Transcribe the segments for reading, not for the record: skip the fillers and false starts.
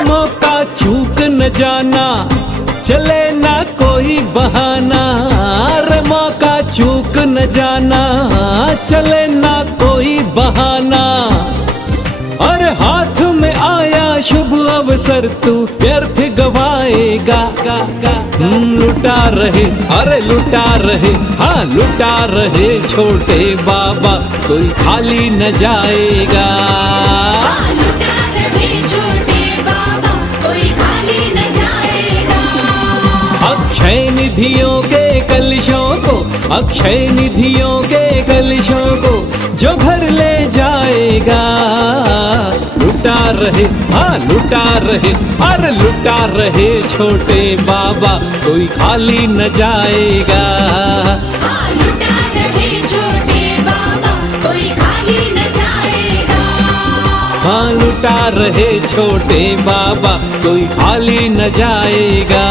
मौका चूक न जाना, चले ना कोई बहाना। रे मौका चूक न जाना, चले ना कोई बहाना। अरे हाथ में आया शुभ अवसर, तू व्यर्थ गवाएगा। लुटा रहे, अरे लुटा रहे, हाँ लुटा रहे छोटे बाबा, कोई खाली न जाएगा। अक्षय निधियों के कलशों को, अक्षय निधियों के कलशों को जो घर ले जाएगा। लुटा रहे, हाँ लुटा रहे, अरे लुटा रहे छोटे बाबा, कोई खाली न जाएगा। हाँ लुटा रहे छोटे बाबा, कोई खाली न जाएगा। हाँ लुटा रहे छोटे बाबा, कोई खाली न जाएगा।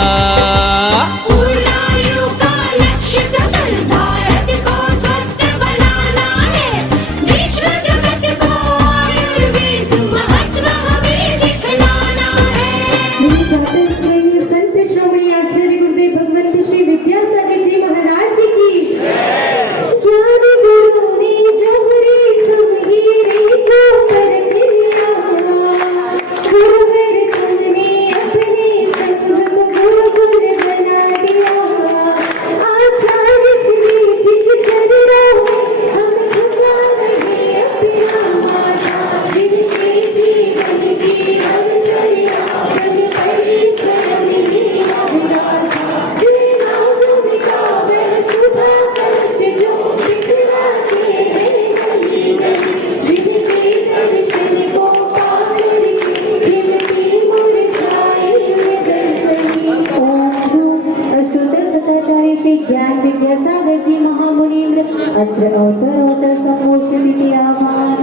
ज्ञान विद्यासागर जी महामुनीन्द्र अत्र अवतरोतर समोच्च विद्यावान।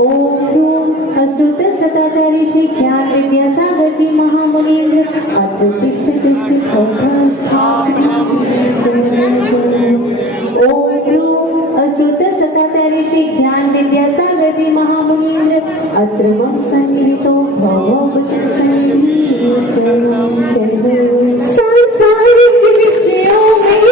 ओम अस्तुत सदाचार्य श्री ज्ञान विद्यासागर जी महामुनीन्द्र अत्र तिष्ठ तिष्ठ ओम अस्तुत सदाचार्य श्री ज्ञान विद्यासागर जी महामुनीन्द्र अत्र वम सन्निहितो भवो सांसारिक विषयों में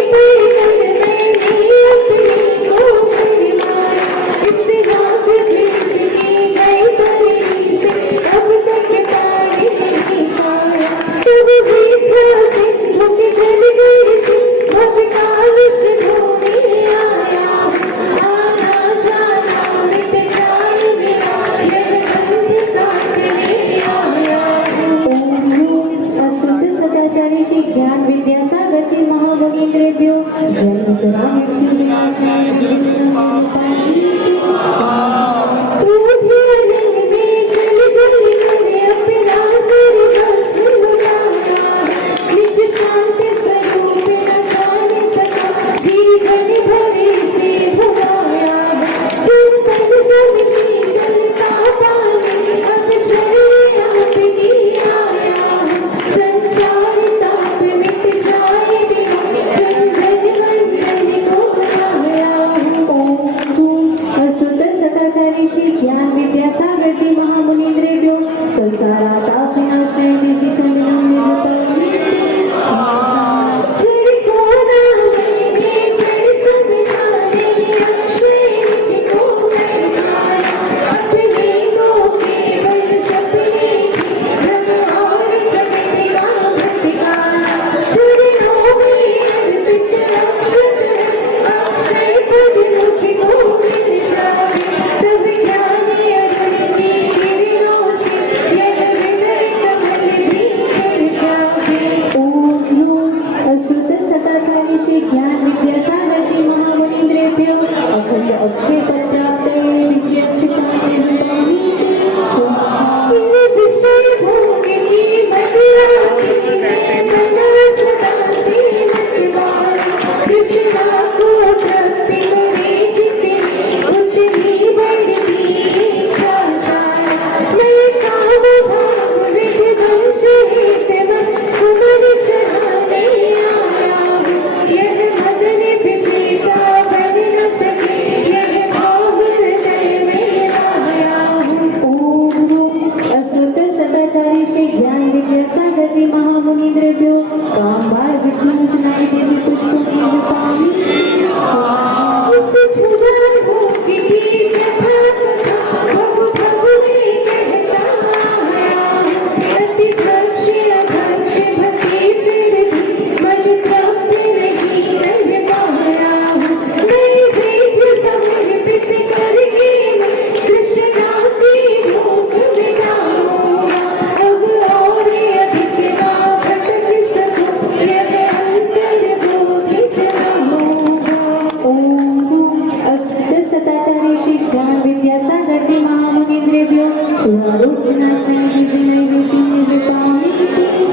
महारोगनाशाय नैवेद्यं विपामि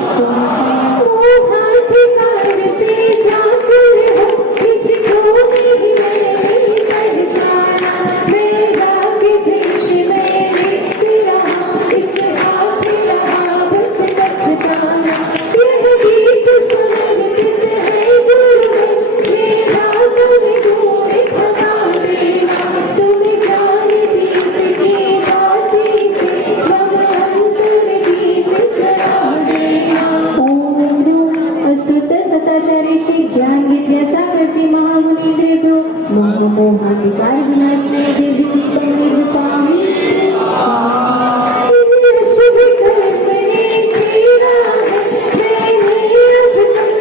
स्वाहा। ओ हाथ कार से जाकर हो किसको भी मैंने कर जाना, मेरा के देश मेरे तेरा इस हाथ रहा बस बचताना। यह गीत समर्पित है गुरु मेरा तुम्हें कोई खता देना, तुम्हें ज्ञान दीप की बाती से भगवंतर दीप जला देना। ओम ह्रूं अश्रुत सताचार्य श्री ज्ञान विद्या सागर जी महामुनि देवो मोह मोहाधिकार विनाशने देवी दीपं निरूपामि स्वाहा। शुभ कल्पने तेरा है, मैंने अब तक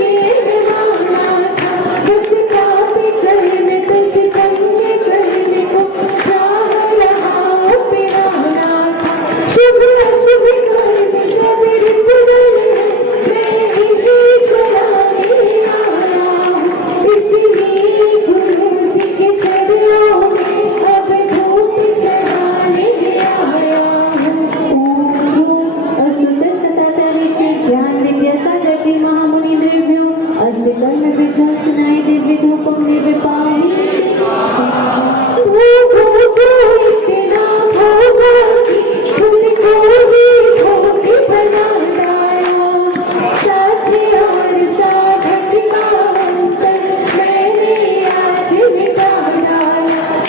माना था, बस काफी करने तुझ कन्या करने को चाह रहा पिराना था। शुभ अशुभ कर्म सब ऋत बदल है, मैं इन्हें चलाने आया हूँ, इसलिए गुरु जी के चरणों में अब धूप चढ़ाने आया हूँ। ओम अस्तुत सताचार्य श्री ज्ञान विद्या सागर जी महामुनि देव्यो अस्तु कर्म विध्वंसनाय दिव्य धूपं निवेपामि स्वाहा। भोगो इतना भोगा कि तुमको भी भोग बनाया, साथी और साधक का अंतर मैंने आज मिटा डाला।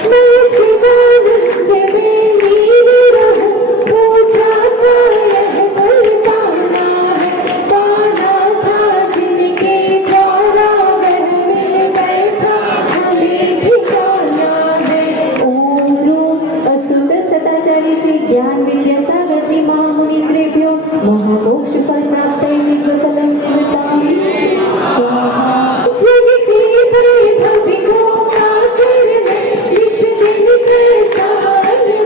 मैं जीवानंद में लीन रहूं, पूजा का यह बल पाना है, पाना था जिनके द्वारा वह मिल बैठा हमें ठिकाना है। ओम ह्रूं अस्तुत सताचार्य श्री ज्ञान विद्या सागर जी महामुनि देव्यो महामोक्ष फलप्राप्तये निर्विकलं निवृत्तामि स्वाहा। जिनके वैभव को पाकर मैं निश दिन कैसा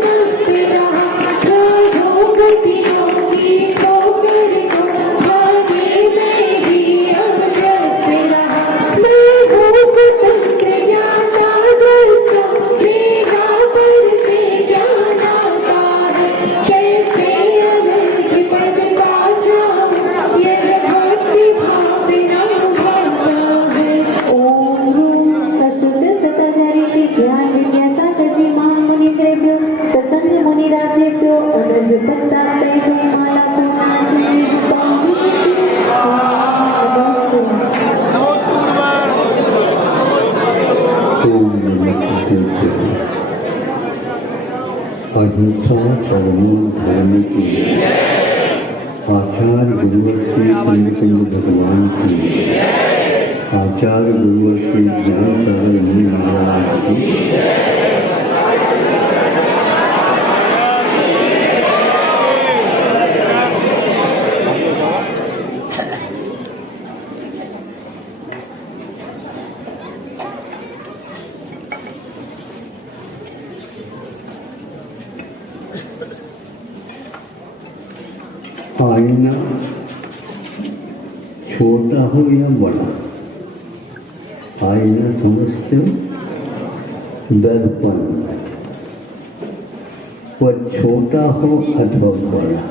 मस्त रहा, जो गतियों की ठोकर को भागे मैं ही अब व्यस्त रहा। मैं हूँ स्वतंत्र ज्ञानागर सा, मेरा पर से ज्ञान आता है, कैसे अनंत पद पा जाऊं, यह भक्ति भाव बिना भाता है। ओम ह्रूं अस्तुत सताचार्य श्री ज्ञान विद्या सागर जी महामुनि देव्यो सत्संग मुनि राजेभ्यो अनन्य भक्ताय जयमाला प्रणाम निरूपामि स्वाहा। अहिंसा परमो धर्म की आचार्य गुरुवर्षी पंडित भगवान की आचार्य गुरुवर्षी ज्ञान सागर मुनि महाराज की आईना छोटा हो या बड़ा, आईना समझते हो दर्पण, वह छोटा हो अथवा बड़ा,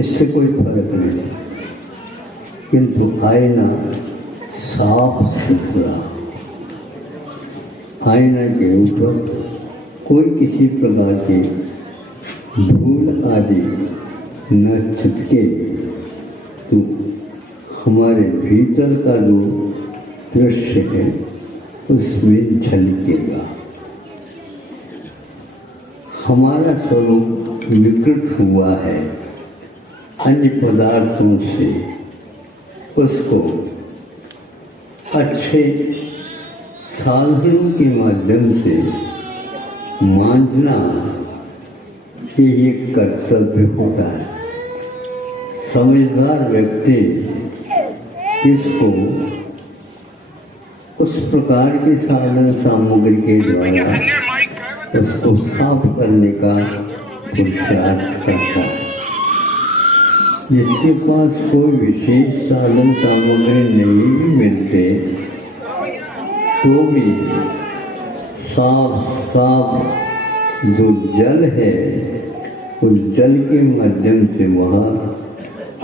इससे कोई फर्क नहीं। किंतु आईना साफ सुथरा, आईना के ऊपर कोई किसी प्रकार की धूल आदि न छिटके तो हमारे भीतर का जो दृश्य है उसमें झलकेगा। हमारा स्वरूप विकृत हुआ है अन्य पदार्थों से, उसको अच्छे साधनों के माध्यम से मांझना ये कर्तव्य होता है। समझदार व्यक्ति इसको उस प्रकार के साधन सामग्री के द्वारा उसको साफ करने का पुरुषार्थ करता है। जिसके पास कोई विशेष साधन सामग्री नहीं भी मिलते तो भी साफ साफ जो जल है उस जल के माध्यम से वह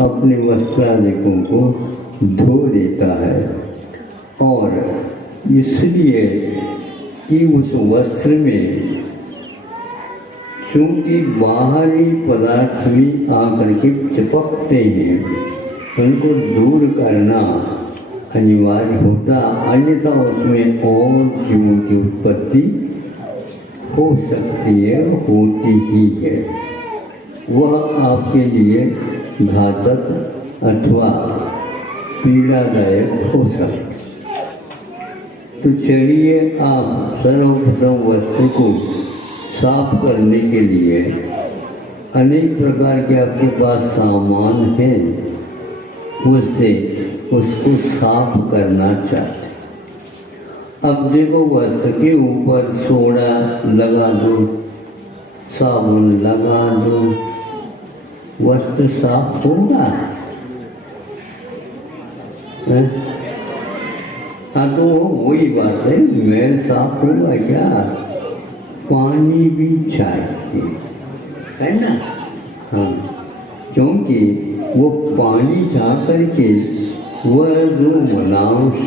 अपने वस्त्रादिकों को धो देता है। और इसलिए कि उस वस्त्र में चूंकि बाहरी पदार्थ भी आकर के चिपकते हैं, उनको दूर करना अनिवार्य होता, अन्यथा उसमें और जीवों की उत्पत्ति हो सकती है, होती ही है। वह आपके लिए घातक अथवा पीड़ादायक हो सकता है। तो चलिए आप सर्वप्रथम वस्तु को साफ करने के लिए अनेक प्रकार के आपके पास सामान हैं, उससे उसको साफ करना चाहते। अब देखो वस्त्र के ऊपर सोडा लगा दो, साबुन लगा दो, वस्त्र साफ होगा? हाँ, तो वही बात है, मैल साफ होगा क्या? पानी भी चाहिए, है ना? हाँ, क्योंकि वो पानी जा करके वह जो मलांश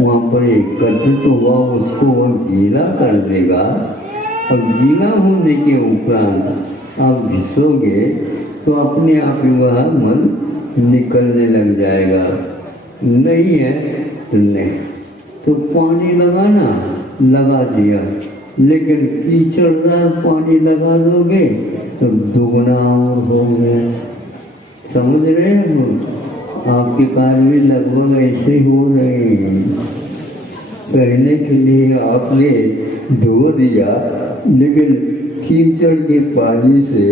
वहाँ पर एकत्रित हुआ उसको वह गीला कर देगा। अब गीला होने के उपरांत आप घिसोगे तो अपने आप ही वह मन निकलने लग जाएगा। नहीं है तो नहीं, तो पानी लगाना लगा दिया, लेकिन कीचड़दार पानी लगा दोगे तो दुगना हो गया। समझ रहे हैं? आपके कार्य में लगभग ऐसे हो रहे हैं। कहने के लिए आपने धो दिया, लेकिन कीचड़ के पानी से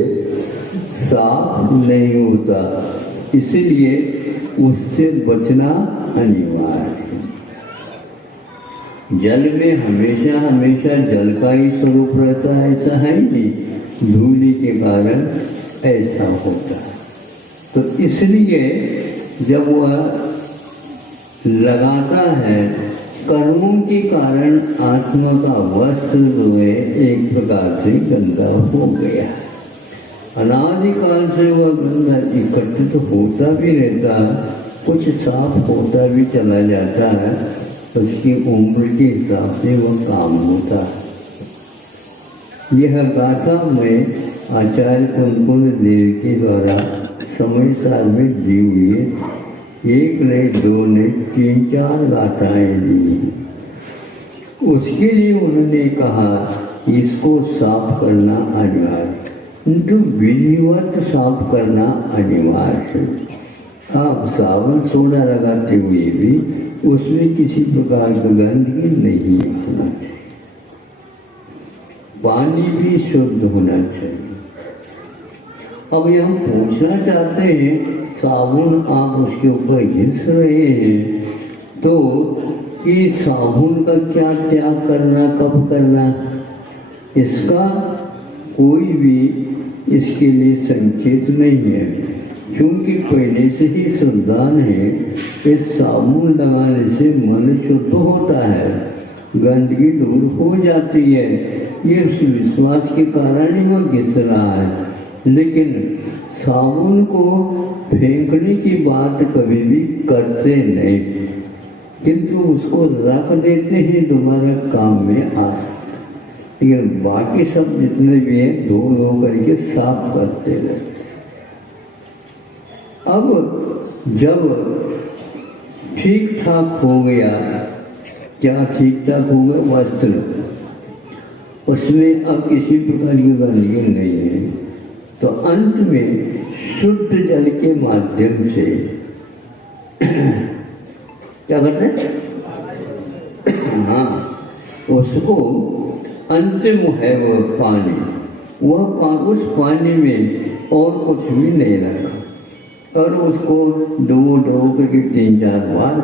साफ नहीं होता, इसलिए उससे बचना अनिवार्य है। जल में हमेशा हमेशा जल का ही स्वरूप रहता है, ऐसा है नहीं, धूलि के कारण ऐसा होता है। तो इसलिए जब वह लगाता है, कर्मों के कारण आत्मा का वस्त्र जो है एक प्रकार से गंदा हो गया। अनादिकाल से वह गंदा इकट्ठित होता भी रहता है, कुछ साफ होता भी चला जाता है, उसकी उम्र के हिसाब से वह काम होता है। यह गाथा मैं आचार्य कुंकुल देव के द्वारा समय साल में दी हुई है। एक नहीं, दो नहीं, 3-4 गाथाएं दी। उसके लिए उन्होंने कहा इसको साफ करना अनिवार्य, किंतु विधिवत साफ करना अनिवार्य है। आप साबुन सोडा लगाते हुए भी उसमें किसी प्रकार का गंदगी नहीं होना चाहिए, पानी भी शुद्ध होना चाहिए। अब ये हम पूछना चाहते हैं, साबुन आप उसके ऊपर घिस रहे हैं, तो कि साबुन का क्या त्याग करना, कब करना, इसका कोई भी इसके लिए संकेत नहीं है, क्योंकि पहले से ही सावधान है। इस साबुन लगाने से मन शुद्ध होता है, गंदगी दूर हो जाती है, ये उस विश्वास के कारण ही वह घिस रहा है। लेकिन साबुन को फेंकने की बात कभी भी करते नहीं, किंतु उसको रख देते हैं, तुम्हारा काम में आ सकता। ये बाकी सब जितने भी हैं धो धो करके साफ करते रहते। अब जब ठीक ठाक हो गया, क्या ठीक ठाक हो गया? वस्त्र, उसमें अब किसी प्रकार की गंदगी नहीं है, तो अंत में शुद्ध जल के माध्यम से क्या करते हैं? हाँ, उसको अंतिम है वह पानी, उस पानी में और कुछ भी नहीं रखा, और उसको डो करके 3-4 बार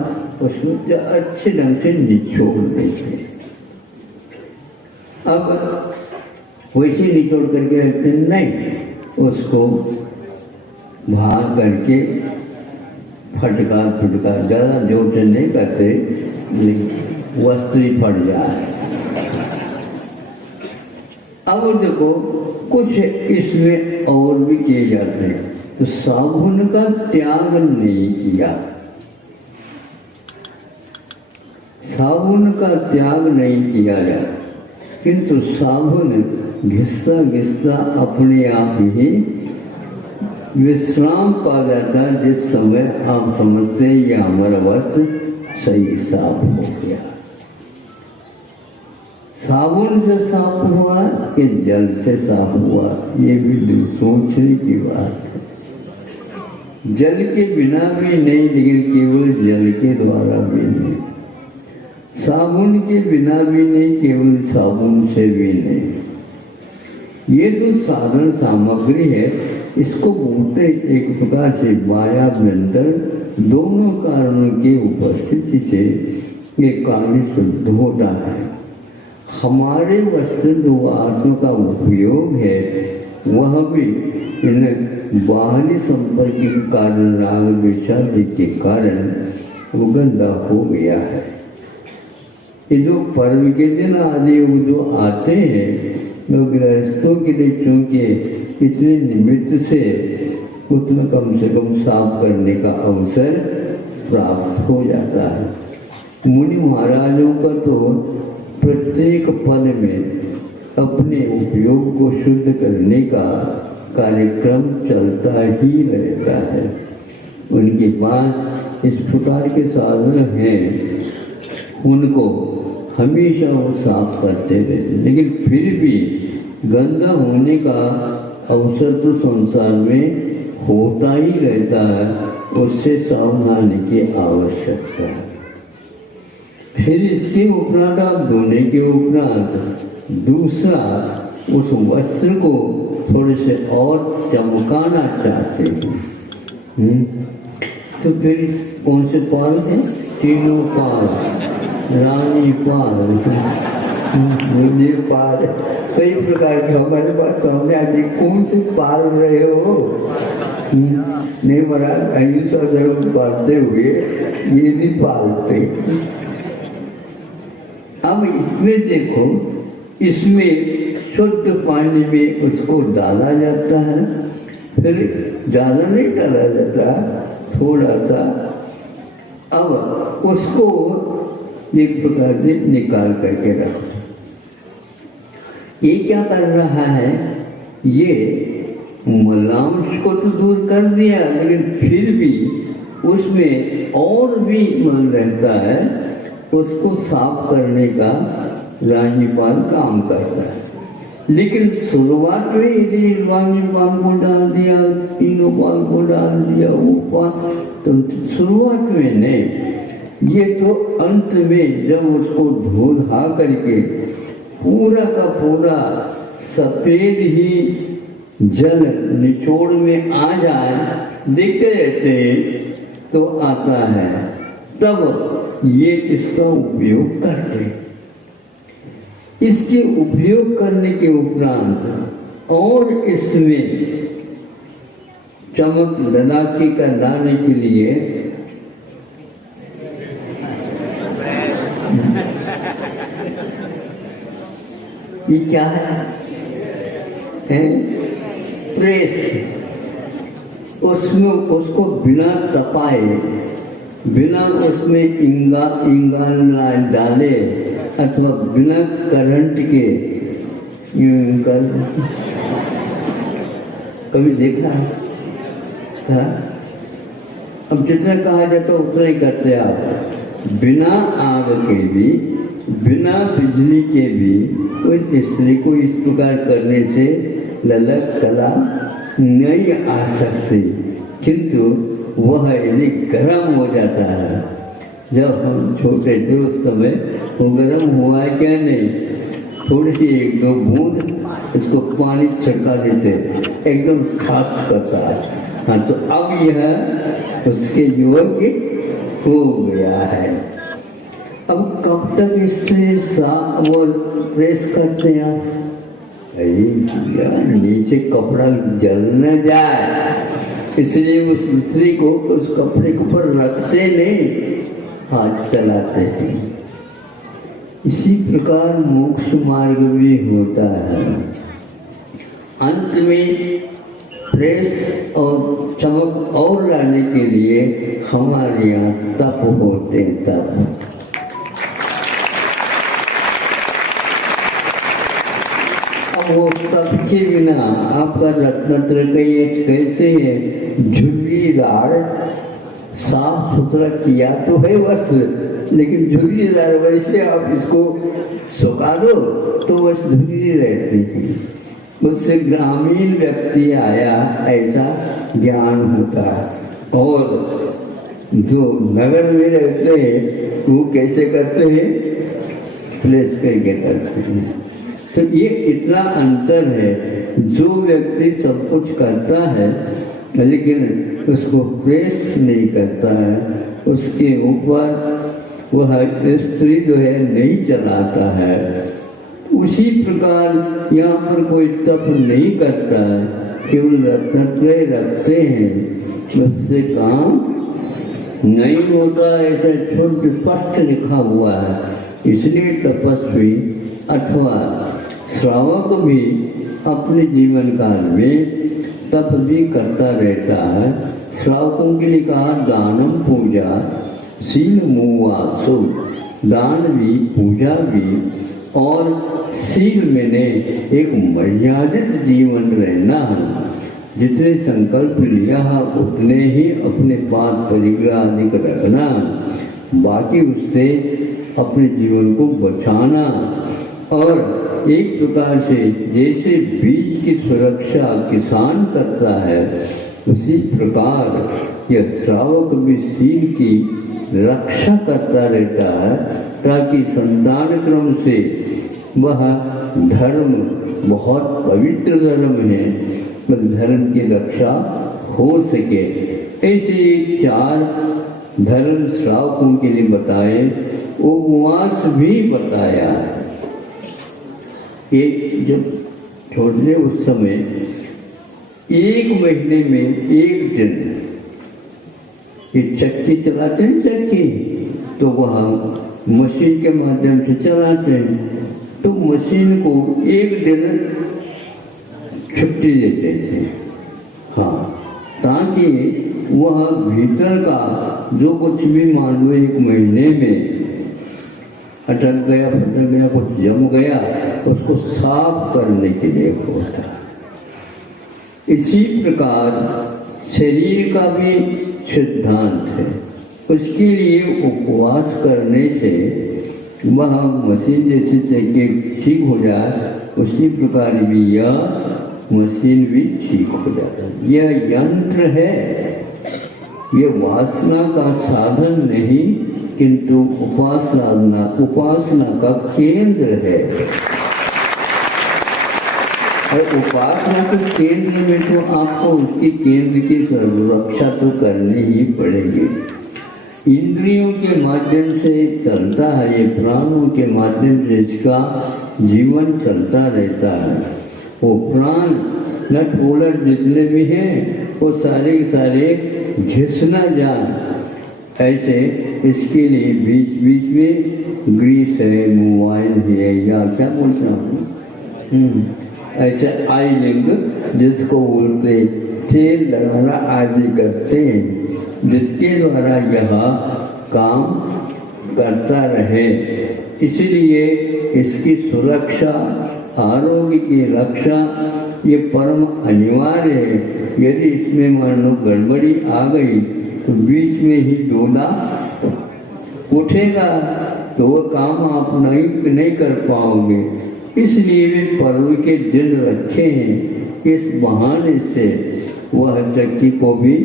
उसको अच्छे ढंग से निचोड़ देते। अब वैसे निचोड़ करके रखते नहीं, उसको भाग करके फटका ज़्यादा जोर से नहीं करते, वस्त्र ही फट जाए। अब देखो कुछ इसमें और भी किए जाते हैं। तो साबुन का त्याग नहीं किया, साबुन का त्याग नहीं किया जाता, किंतु साबुन घिसता घिसता अपने आप ही विश्राम पा जाता है। जिस समय आप समझते हैं ये हमारा वस्त्र सही साफ हो गया। साबुन से साफ हुआ कि जल से साफ हुआ, ये भी सोचने की बात है। जल के बिना भी नहीं, लेकिन केवल जल के द्वारा भी नहीं, साबुन के बिना भी नहीं, केवल साबुन से भी नहीं। ये जो साधन सामग्री है, इसको बोलते एक प्रकार से वायाभ्यंतर दोनों कारणों की उपस्थिति से ये कार्य शुद्ध होता है। हमारे वस्त्र जो आत्मा का उपयोग है वह भी इन बाहरी संपर्क के कारण, राग विषाद के कारण वो गंदा हो गया है। ये जो पर्व के दिन आदि जो आते हैं, जो गृहस्थों के लिए चूंकि इतने निमित्त से उतना कम से कम साफ करने का अवसर प्राप्त हो जाता है। मुनि महाराजों का तो प्रत्येक पद में अपने उपयोग को शुद्ध करने का कार्यक्रम चलता ही रहता है। उनके पास इस प्रकार के साधन हैं, उनको हमेशा वो साफ करते रहते, लेकिन फिर भी गंदा होने का अवसर तो संसार में होता ही रहता है, उससे सावधानी की आवश्यकता है। फिर इसके उपरांत आप धोने के उपरांत दूसरा उस वस्त्र को थोड़े से और चमकाना चाहते हैं, तो फिर कौन से पाल हैं? तीनों पाल, रानी पाल, मुझे पाल, कई प्रकार के हमारे पास हमने आज कौन से पाल रहे हो? नहीं महाराज, अहिंसा धर्म पालते हुए ये भी पालते। अब इसमें देखो, इसमें शुद्ध पानी में उसको डाला जाता है, फिर ज़्यादा नहीं डाला जाता, थोड़ा सा। अब उसको एक प्रकार से निकाल करके रखो। ये क्या कर रहा है? ये मलांश को तो दूर कर दिया, लेकिन फिर भी उसमें और भी मल रहता है, उसको साफ करने का रानीपाल काम करता है। लेकिन शुरुआत में यदि रानीपाल को डाल दिया, तीनों पाल को डाल दिया, वो पाल, तो शुरुआत में नहीं, ये तो अंत में जब उसको धो धा करके पूरा का पूरा सफेद ही जल निचोड़ में आ जाए, देखते रहते हैं तो आता है, तब ये इसका उपयोग करते हैं। इसके उपयोग करने के उपरांत और इसमें चमक ललाकी का लाने के लिए ये क्या है? प्रेस। उसमें उसको बिना तपाए, बिना उसमें इंगान डाले अथवा बिना करंट के कभी देखा है? अब जितना कहा जाता है उतना ही करते आप। बिना आग के भी, बिना बिजली के भी कोई स्त्री को इस प्रकार करने से ललक कला नहीं आ सकती, किंतु वह यदि गर्म हो जाता है। जब हम छोटे थे उस समय वो गर्म हुआ है क्या नहीं, थोड़ी सी एक दो बूंद इसको पानी छिड़का देते, एकदम खास करता है। हाँ, तो अब यह उसके योग्य हो गया है। अब कब तक इससे वो प्रेस करते हैं आप? नीचे कपड़ा जल न जाए, इसलिए उस स्त्री को उस कपड़े के ऊपर रखते नहीं, हाथ चलाते हैं। इसी प्रकार मोक्ष मार्ग भी होता है। अंत में प्रेस और चमक और लाने के लिए हमारे यहाँ तप होते हैं, तप। अब वो तप के बिना आपका रत्नत्र कैसे है झुर्रीदार साफ सुथरा किया तो है बस, लेकिन झुर्रीदार वैसे आप इसको सुखा दो तो बस झुर्री रहती है। उससे ग्रामीण व्यक्ति आया ऐसा ज्ञान होता है। और जो नगर में रहते हैं वो कैसे करते हैं, प्लेस करके करते हैं। तो ये इतना अंतर है। जो व्यक्ति सब कुछ करता है लेकिन उसको प्रेस नहीं करता है, उसके ऊपर वह स्त्री जो है नहीं चलाता है, उसी प्रकार यहाँ पर कोई तप नहीं करता है, केवल रत्नत्रय रखते हैं, उससे काम नहीं होता। ऐसा शुद्ध स्पष्ट लिखा हुआ है। इसलिए तपस्वी अथवा श्रावक भी अपने जीवन काल में तप भी करता रहता है। श्रावकों के लिए कहा दानम पूजा शील मुवासो, दान भी पूजा भी और शील मैंने एक मर्यादित जीवन रहना है। जितने संकल्प लिया उतने ही अपने पास परिग्रह अधिक रखना, बाकी उससे अपने जीवन को बचाना। और एक प्रकार से जैसे बीज की सुरक्षा किसान करता है, उसी प्रकार यह श्रावक भी शील की रक्षा करता रहता है, ताकि संतान क्रम से वह धर्म बहुत पवित्र धर्म है, धर्म की रक्षा हो सके। ऐसे 4 धर्म श्रावकों के लिए बताए, उपवास भी बताया। एक जब छोड़ने उस समय 1 महीने में 1 दिन ये चक्की चलाते हैं, चक्की तो वह मशीन के माध्यम से चलाते हैं, तो मशीन को 1 दिन छुट्टी देते थे। हाँ, ताकि वह भीतर का जो कुछ भी मान लो 1 महीने में अटक गया, फटक गया, कुछ जम गया, उसको साफ करने के लिए होता। इसी प्रकार शरीर का भी सिद्धांत है। उसके लिए उपवास करने से वह मशीन जैसे चक्की ठीक हो जाए, उसी प्रकार भी यह मशीन भी ठीक हो जाता है। यह यंत्र है, यह वासना का साधन नहीं, किंतु उपासना का केंद्र है। और उपासना के केंद्र में तो आपको उसके केंद्र की सुरक्षा तो करनी ही पड़ेगी। इंद्रियों के माध्यम से चलता है, ये प्राणों के माध्यम से इसका जीवन चलता रहता है। वो प्राण नट बोलट जितने भी हैं वो सारे के सारे घिसना जाए, ऐसे इसके लिए बीच बीच में ग्रीस है, मोबाइल है, या क्या बोलते हैं ऐसा आइलिंग जिसको बोलते तेल लगाना आदि करते हैं, जिसके द्वारा यह काम करता रहे। इसलिए इसकी सुरक्षा, आरोग्य की रक्षा ये परम अनिवार्य है। यदि इसमें मान लो गड़बड़ी आ गई तो बीच में ही डोला उठेगा, तो वो काम आप नहीं कर पाओगे। इसलिए वे पर्व के दिन रखे हैं, इस बहाने से वह चक्की को भी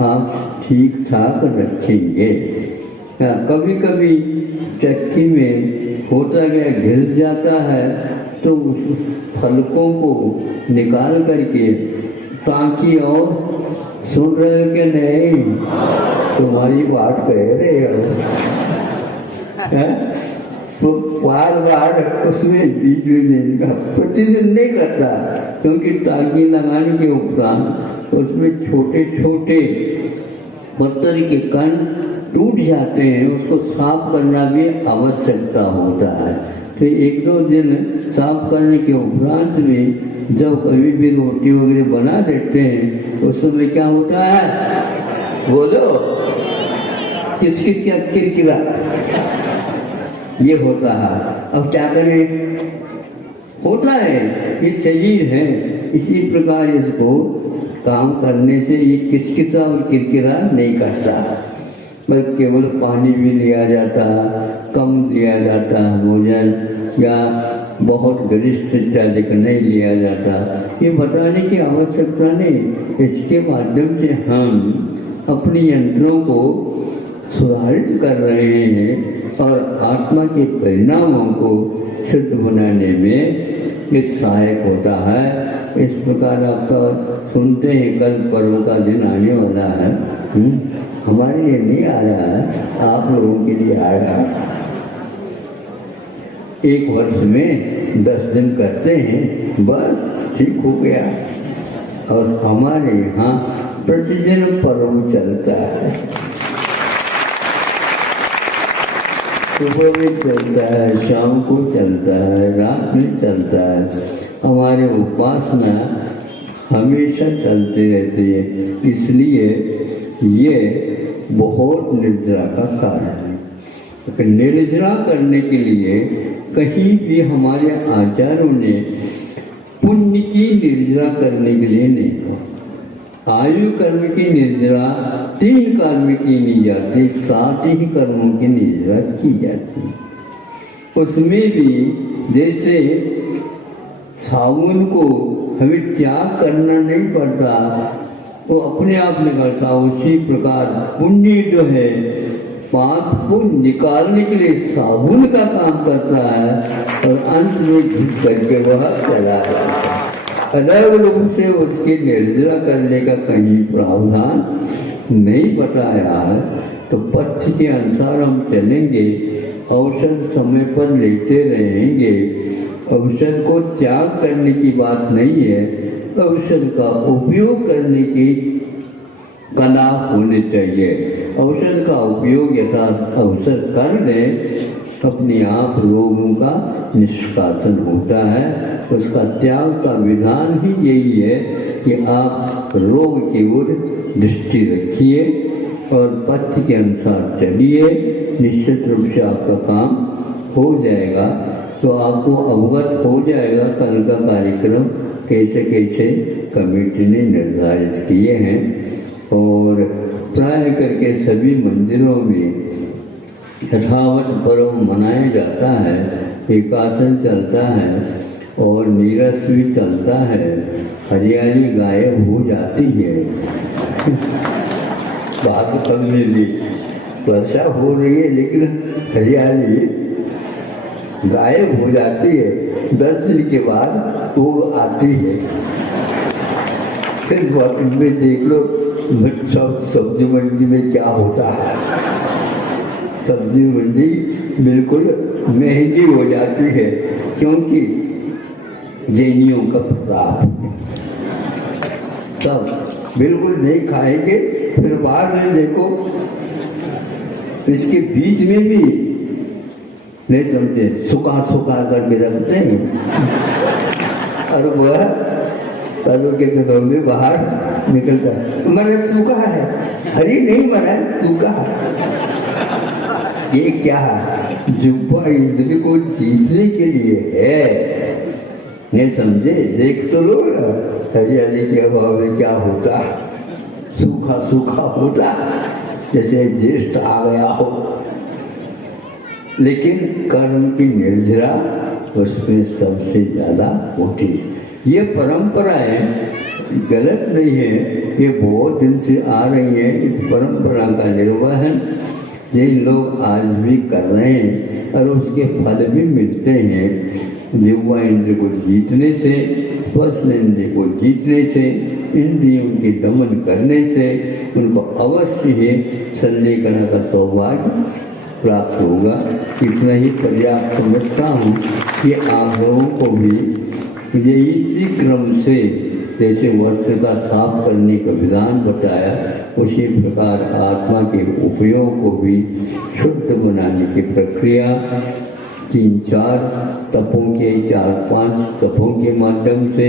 आप ठीक ठाक रखेंगे। कभी कभी चक्की में होता गया घिस जाता है, तो उस फलकों को निकाल करके, ताकि और सुन रहे हो कि नहीं, तुम्हारी बात कह रहे हो, तो बार बार उसमें बीज लेने का प्रतिदिन नहीं करता, क्योंकि टांकी लगाने के उपरांत उसमें छोटे छोटे पत्थर के कण टूट जाते हैं उसको साफ करना भी आवश्यकता होता है। तो एक दो दिन साफ करने के उपरांत भी जब कभी भी रोटी वगैरह बना देते हैं उस समय क्या होता है, बोलो, किस किस क्या किरकिरा ये होता है। अब क्या करें, होता है, ये शरीर है, इसी प्रकार इसको काम करने से ये किसकिसा और किरकिरा नहीं करता, बस केवल पानी भी लिया जाता, कम लिया जाता भोजन, या बहुत गरिष्ठ इत्यादि नहीं लिया जाता, ये बताने की आवश्यकता नहीं। इसके माध्यम से हम अपने यंत्रों को सुधारित कर रहे हैं और आत्मा के परिणामों को शुद्ध बनाने में ये सहायक होता है। इस प्रकार आपका सुनते ही कल पर्व का दिन आने वाला है, हमारे लिए नहीं आ रहा है, आप लोगों के लिए आ रहा है। एक वर्ष में 10 दिन करते हैं, बस ठीक हो गया। और हमारे यहाँ प्रतिदिन पर्व चलता है, सुबह में चलता है, शाम को चलता है, रात में चलता है। हमारे उपासना हमेशा चलते रहती है, इसलिए ये बहुत निर्जरा का कारण है। निर्जरा करने के लिए कहीं भी हमारे आचार्यों ने पुण्य की निर्जरा करने के लिए नहीं कहा। आयु कर्म की निर्जरा 3 कर्म की नहीं जाती, 7 ही कर्मों की निर्जरा की जाती। उसमें भी जैसे साबुन को हमें त्याग करना नहीं पड़ता, वो अपने आप निकलता, उसी प्रकार पुण्य जो है पाप को निकालने के लिए साबुन का काम करता है और अंत में घिस करके वह चला जाता है। अलग रूप से उसकी निर्जरा करने का कहीं प्रावधान नहीं बताया है। तो पथ्य के अनुसार हम चलेंगे, औषध समय पर लेते रहेंगे। औषध को त्याग करने की बात नहीं है, औषध का उपयोग करने की कला होनी चाहिए। औषध का उपयोग यथा अवसर कर ले, अपने आप रोगों का निष्कासन होता है। उसका त्याग का विधान ही यही है कि आप रोग की ओर दृष्टि रखिए और पथ्य के अनुसार चलिए, निश्चित रूप से आपका काम हो जाएगा। तो आपको अवगत हो जाएगा कल का कार्यक्रम कैसे कैसे कमेटी ने निर्धारित किए हैं। और प्राय करके सभी मंदिरों में यथावत पर्व मनाया जाता है, एकादश चलता है और नीरस भी चलता है। हरियाली गायब हो जाती है, बात करने ली वर्षा हो रही है लेकिन हरियाली गायब हो जाती है। 10 दिन के बाद वो आती है। फिर वॉकिंग में देख लो सब सब्जी मंडी में क्या होता है, सब्जी मंडी बिल्कुल महंगी हो जाती है, क्योंकि जैनियों का प्रताप। सब बिल्कुल नहीं खाएंगे, फिर बाद में देखो इसके बीच में भी नहीं समझे, सुखा सुखा करके रखते हैं और वह कदों के दिनों में बाहर निकलता है, मरा सूखा है, अरे नहीं मरा सूखा। ये क्या जुब्बा इंद्र को जीतने के लिए है, नहीं समझे। देख तो लो हरियाली के अभाव में क्या होता, सूखा सूखा होता, जैसे ज्येष्ठ आ गया हो। लेकिन कर्म की निर्जरा उसमें सबसे ज्यादा होती है। ये परंपराएं गलत नहीं है, ये बहुत दिन से आ रही है। इस परंपरा का निर्वहन जिन लोग आज भी कर रहे हैं और उसके फल भी मिलते हैं, जिह्वा इंद्र को जीतने से, स्पर्श इंद्र को जीतने से, इंद्रियों के दमन करने से उनको अवश्य ही संलेखन का सौभाग्य प्राप्त होगा। इतना ही पर्याप्त समझता हूँ कि आप लोगों को भी ये इसी क्रम से जैसे वस्त्र का साफ करने का विधान बताया, उसी प्रकार आत्मा के उपयोग को भी शुद्ध बनाने की प्रक्रिया 3-4 तपों के 4-5 तपों के माध्यम से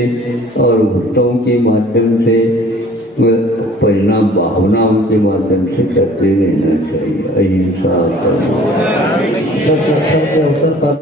और व्रतों के माध्यम से परिणाम भावनाओं के माध्यम से करते रहना चाहिए। अहिंसा